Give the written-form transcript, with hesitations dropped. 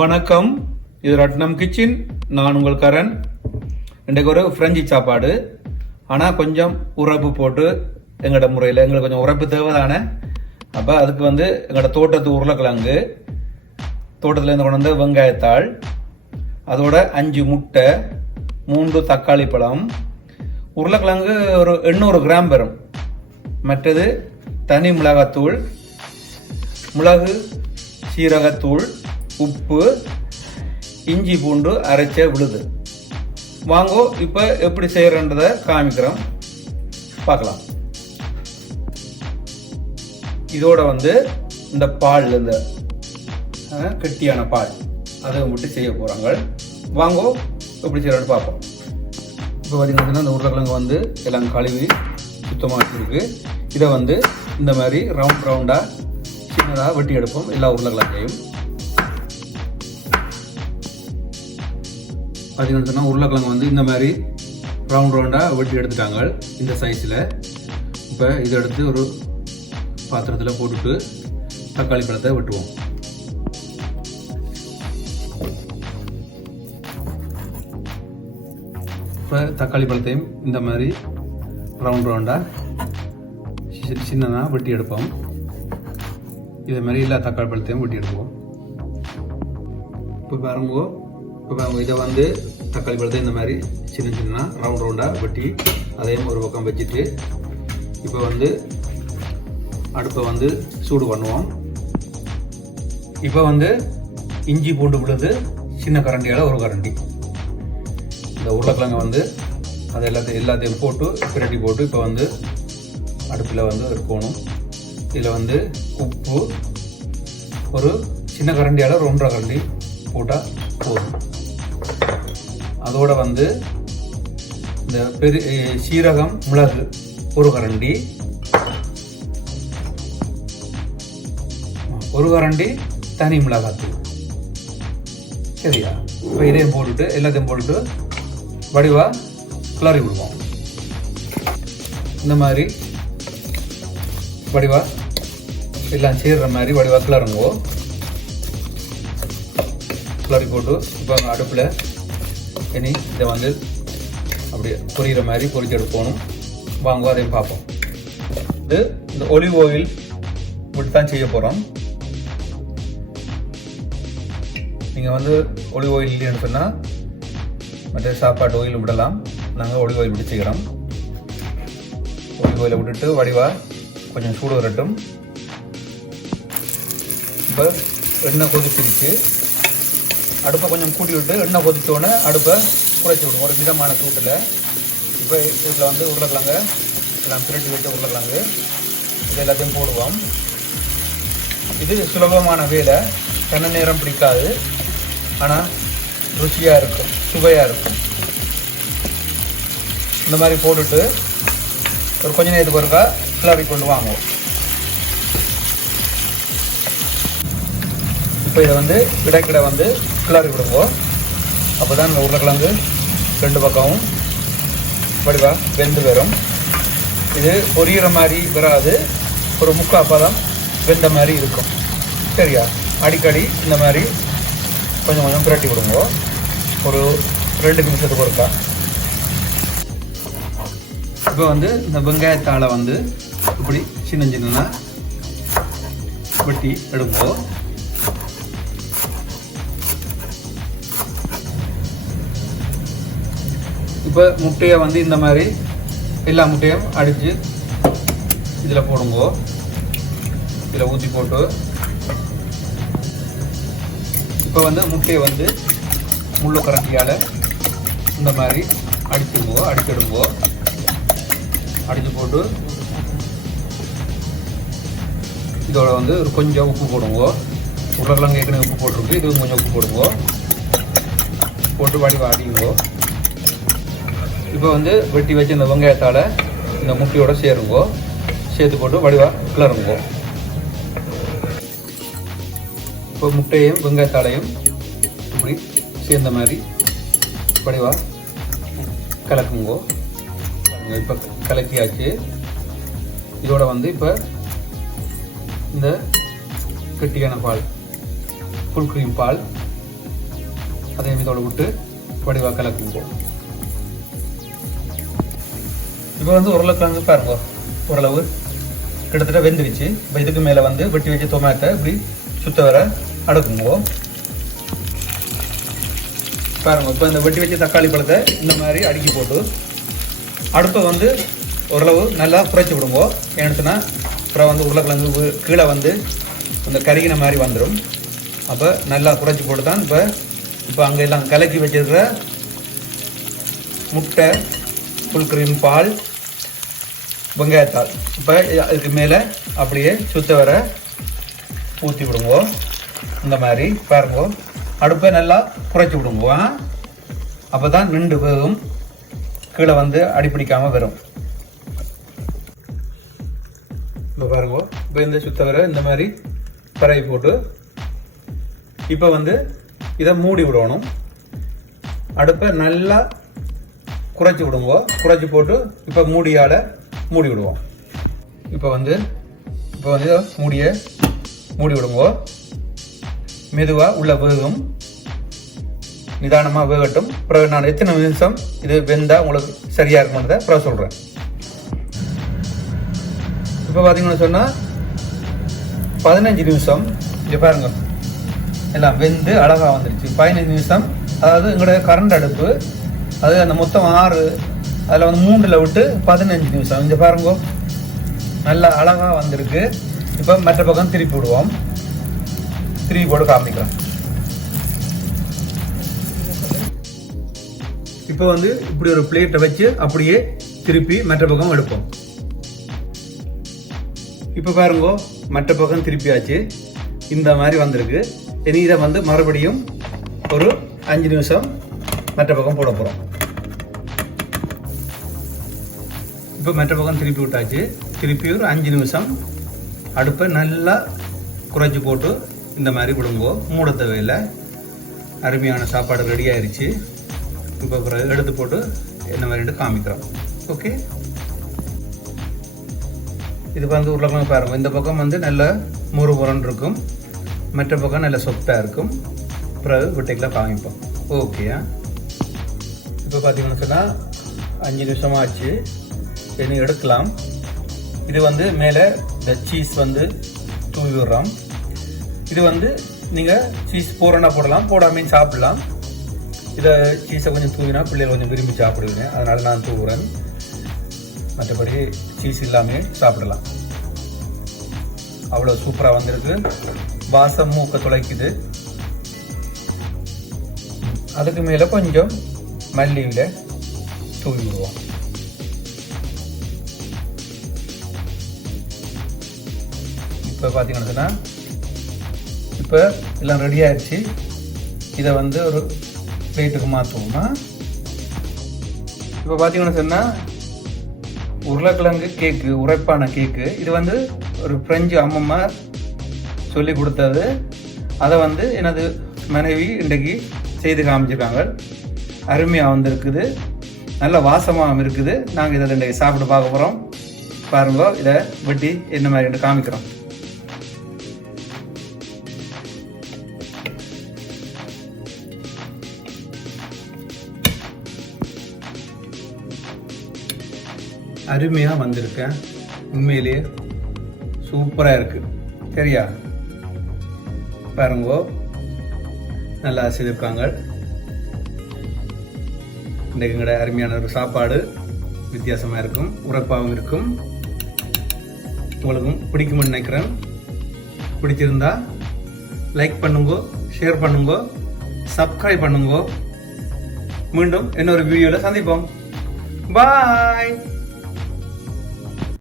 வணக்கம், இது ரத்னம் கிச்சன். நான் உங்கள் கரண். இன்றைக்கு ஒரு ஃப்ரெஞ்சு சாப்பாடு, ஆனால் கொஞ்சம் உரைப்பு போட்டு எங்களோட முறையில் எங்களுக்கு கொஞ்சம் உரைப்பு தேவைதானே. அப்போ அதுக்கு எங்களோட தோட்டத்து உருளைக்கிழங்கு, தோட்டத்துலேருந்து கொண்டு வந்த வெங்காயத்தாள், அதோட 5 முட்டை, 3 தக்காளி பழம், உருளைக்கிழங்கு ஒரு 800 கிராம் வரும். மற்றது தனி மிளகாத்தூள், மிளகு சீரகத்தூள், உப்பு, இஞ்சி பூண்டு அரைச்ச விழுது. வாங்கோ இப்போ எப்படி செய்யறன்றதை காமிக்கிறோம், பார்க்கலாம். இதோட இந்த பால், இந்த கெட்டியான பால், அதை விட்டு செய்ய போறாங்க. வாங்கோ எப்படி செய்யறன்னு பார்ப்போம். இப்போ பார்த்தீங்கன்னா இந்த உருளைக்கிழங்கு எல்லாம் கழுவி சுத்தமாக வச்சுருக்கு. இதை இந்த மாதிரி ரவுண்டாக சின்னதாக வெட்டி எடுப்போம். எல்லா உருளைக்கிழங்கையும் பார்த்தீங்கன்னா உருளைக்கிழங்கு இந்த மாதிரி ரவுண்டாக வெட்டி எடுத்துட்டாங்க, இந்த சைஸில். இப்போ இதை எடுத்து ஒரு பாத்திரத்தில் போட்டுட்டு தக்காளி பழத்தை வெட்டுவோம். இப்போ தக்காளி பழத்தையும் இந்த மாதிரி ரவுண்டாக சின்னதாக வெட்டி எடுப்போம். இதே மாதிரி எல்லா தக்காளி பழத்தையும் வெட்டி எடுப்போம். இப்போ பாருங்க, இதை தக்காளி பழத்தை இந்த மாதிரி சின்ன சின்ன ரவுண்டாக வெட்டி அதையும் ஒரு பக்கம் வச்சுட்டு இப்போ அடுப்பை சூடு பண்ணுவோம். இப்போ இஞ்சி பூண்டு விழுது சின்ன கரண்டியால் ஒரு கரண்டி. இந்த உருளைக்கிழங்கு அதை எல்லாத்தையும் போட்டு பிரட்டி போட்டு இப்போ அடுப்பில் இருக்கணும். இதில் உப்பு ஒரு சின்ன கரண்டியால் 1.5 கரண்டி போட்டால் போதும். அதோட இந்த சீரகம் மிளகு ஒரு கரண்டி, ஒரு கரண்டி தனி மிளகாத்தூள். சரியா? இப்போ இதையும் போட்டுட்டு எல்லாத்தையும் போட்டுட்டு வடிவா கிளறி விடுவோம். இந்த மாதிரி வடிவா எல்லாம் சேர்ற மாதிரி வடிவா கிளறுங்கோ. கிளறி போட்டு இப்போ அடுப்பில் இனி இதை அப்படியே பொரியிற மாதிரி பொரிச்சு எடுக்கணும். வாங்க அதையும் பார்ப்போம். இந்த ஒலிவ் ஆயில் விட்டு தான் செய்ய போகிறோம். நீங்கள் ஒலிவ் ஆயில் இல்லைன்னு சொன்னால் மற்ற சாப்பாட்டு ஆயில் விடலாம். நாங்கள் ஒலிவ் ஆயில் விட்டு செய்கிறோம். ஒலிவ் ஆயிலை விட்டுட்டு வடிவா கொஞ்சம் சூடு வரட்டும். இப்போ எண்ணெய் கொதிச்சிருச்சு. அடுப்பை கொஞ்சம் கூட்டி விட்டு எண்ணெய் கொதிச்சோடனே அடுப்பை குறைச்சி விடுவோம் ஒரு மிதமான சூட்டில். இப்போ இதில் உருளைக்கிழங்கு எல்லாம் பிரட்டி வச்ச உருளைக்கிழங்கு இது எல்லாத்தையும் போடுவோம். இது சுலபமான வேலை, கண்ண நேரம் பிடிக்காது, ஆனால் ருசியாக இருக்கும், சுவையாக இருக்கும். இந்த மாதிரி போட்டுட்டு ஒரு கொஞ்ச நேரத்துக்கு ஒருக்கா கிளறி கொண்டு வாங்குவோம். இப்போ இதை கிடைக்கிட கிளறி விடுவோம். அப்போ தான் இந்த உருளைக்கிழங்கு 2 பக்கமும் வடிவாக வெந்து வரும். இது பொரியிற மாதிரி வராது, ஒரு முக்கால் பதம் வெந்த மாதிரி இருக்கும். சரியா? அடிக்கடி இந்த மாதிரி கொஞ்சம் கொஞ்சம் பிரட்டி விடுங்க, ஒரு 2 நிமிஷத்துக்கு ஒருக்கா. இப்போ இந்த வெங்காயத்தாளை இப்படி சின்ன சின்ன வெட்டி எடுங்கோ. இப்போ முட்டையை இந்த மாதிரி எல்லா முட்டையும் அடித்து இதில் போடுங்கோ. இதில் ஊற்றி போட்டு இப்போ முட்டையை முள்ளு கரண்டியால் இந்த மாதிரி அடிச்சிடுங்கோ. அடித்து போட்டு இதோட ஒரு கொஞ்சம் உப்பு போடுங்கோ. உருளைக்கிழங்கு ஏற்கனவே உப்பு போட்டிருக்கு, இது கொஞ்சம் உப்பு போடுங்கோ. போட்டு அடிங்கோ. இப்போ வெட்டி வச்சு இந்த வெங்காயத்தால் இந்த முட்டையோட சேருங்கோ. சேர்த்து போட்டு வடிவாக கிளறுங்கோ. இப்போ முட்டையும் வெங்காயத்தாலையும் இப்படி சேர்ந்த மாதிரி வடிவாக கலக்குங்கோ. இப்போ கலக்கியாச்சு. இதோட இப்போ இந்த கெட்டியான பால், ஃபுல் க்ரீம் பால் அதையும் இதோட விட்டு வடிவாக கலக்குவோம். இப்போ வந்து உருளைக்கிழங்கு பாருங்க ஓரளவு கிட்டத்தட்ட வெந்துருச்சு. இப்போ இதுக்கு மேலே வந்து வெட்டி வச்ச டொமேட்டோ இப்படி சுத்த வர அடுக்குங்க. பாருங்க இப்போ இந்த வெட்டி வச்ச தக்காளி பழத்தை இந்த மாதிரி அடுக்கி போட்டு அடுப்பை வந்து ஓரளவு நல்லா குறைச்சி விடுங்க. ஏன்னுச்சுன்னா அப்புறம் வந்து உருளைக்கிழங்கு கீழே வந்து அந்த கருகின மாதிரி வந்துடும். அப்போ நல்லா குறைச்சி போட்டு தான் இப்போ அங்கே எல்லாம் கலக்கி வச்சிருக்கிற முட்டை, ஃபுல் க்ரீம் பால், வெங்காயத்தாள் இப்போ அதுக்கு மேலே அப்படியே சுத்த வர ஊற்றி விடுங்க. இந்த மாதிரி பாருங்க அடுப்பை நல்லா குறைச்சி விடுங்க. அப்போ தான் நின்று வேகும், கீழே வந்து அடிப்பிடிக்காமல் வரும். இப்போ பாருங்க இப்போ இந்த சுத்த வர இந்த மாதிரி பரவி போட்டு இப்போ வந்து இதை மூடி விடணும். அடுப்பை நல்லா குறைச்சி விடுங்க. குறைச்சி போட்டு இப்போ மூடியால் மூடி விடுவோம். இப்போ வந்து மூடியை மூடி விடுங்க. மெதுவாக உள்ள வேகும், நிதானமாக வேகட்டும். அப்புறம் நான் எத்தனை நிமிஷம் இது வெந்தால் உங்களுக்கு சரியாக இருக்கும்ன்றதை அப்புறம் சொல்கிறேன். இப்போ பார்த்தீங்கன்னு சொன்னால் 15 நிமிஷம் இங்கே பாருங்க எல்லாம் வெந்து அழகாக வந்துடுச்சு. 15 நிமிஷம், அதாவது எங்களுடைய கரண்ட் அடுப்பு அது அந்த மொத்தம் 6, அதில் வந்து 3ல் விட்டு 15 நிமிஷம். இங்கே பாருங்க நல்லா அழகாக வந்திருக்கு. இப்போ மற்ற பக்கம் திருப்பி விடுவோம். திருப்பி போட்டு காமிக்கிறோம். இப்போ வந்து இப்படி ஒரு பிளேட்டை வச்சு அப்படியே திருப்பி மற்ற பக்கம் எடுப்போம். இப்போ பாருங்க மற்ற பக்கம் திருப்பியாச்சு. இந்த மாதிரி வந்திருக்கு. இனி இதை வந்து மறுபடியும் ஒரு 5 நிமிஷம் மற்ற பக்கம் போட போகிறோம். இப்போ மற்ற பக்கம் திருப்பி விட்டாச்சு. திருப்பி ஒரு 5 நிமிஷம் அடுப்பை நல்லா குறைச்சி போட்டு இந்த மாதிரி விடுங்கோ. மூட தேவையில்லை. அருமையான சாப்பாடு ரெடி ஆயிடுச்சு. இப்போ எடுத்து போட்டு என்ன மாதிரிட்டு காமிக்கிறோம். ஓகே, இது வந்து உருளைக்கிழங்கு பாருங்க. இந்த பக்கம் வந்து நல்ல முறுமுறன்னு இருக்கும், மற்ற பக்கம் நல்ல சொப்டாக இருக்கும். பிறகு விட்டைக்கெல்லாம் காமிப்போம். ஓகேயா, இப்போ பார்த்தீங்கன்னு சொன்னால் 5 நிமிஷமாக ஆச்சு. இனி எடுக்கலாம். இது வந்து மேலே இந்த சீஸ் வந்து தூவி விடுறோம். இது வந்து நீங்கள் சீஸ் போடுறனா போடலாம், போடாமல் சாப்பிடலாம். இதை சீஸை கொஞ்சம் தூவினா பிள்ளைகள் கொஞ்சம் விரும்பி சாப்பிடுவேன், அதனால் நான் தூவுறேன். மற்றபடி சீஸ் இல்லாமல் சாப்பிடலாம். அவ்வளோ சூப்பராக வந்திருக்கு. வாசம் மூக்க துளைக்குது. அதுக்கு மேலே கொஞ்சம் மல்லியில் தூவி விடுவோம். இப்போ பார்த்தீங்கன்னா இப்போ எல்லாம் ரெடி ஆயிடுச்சு. இதை வந்து ஒரு பிளேட்டுக்கு மாற்றுவோமா. இப்போ பார்த்தீங்கன்னு சொன்னால் உருளைக்கிழங்கு கேக்கு, உரைப்பான கேக்கு. இது வந்து ஒரு பிரெஞ்சு அம்மம்மா சொல்லி கொடுத்தது. அதை வந்து எனது மனைவி இன்றைக்கு செய்து காமிச்சிருக்காங்க. அருமையாக வந்துருக்குது, நல்ல வாசமாகவும் இருக்குது. நாங்கள் இதை இன்றைக்கு சாப்பிட்டு பார்க்க போகிறோம். பாருங்க, இதை வெட்டி என்ன மாதிரி காமிக்கிறோம். அருமையாக வந்திருக்கேன். உண்மையிலேயே சூப்பராக இருக்குது. சரியா, பாருங்கோ நல்லா செய்திருக்காங்க. இன்றைக்கு எங்களோட அருமையான ஒரு சாப்பாடு வித்தியாசமாக இருக்கும், உரைப்பாகவும் இருக்கும். உங்களுக்கும் பிடிக்கும்னு நினைக்கிறேன். பிடிச்சிருந்தா லைக் பண்ணுங்க, ஷேர் பண்ணுங்க, சப்ஸ்கிரைப் பண்ணுங்க. மீண்டும் இன்னொரு வீடியோவில் சந்திப்போம். பாய்.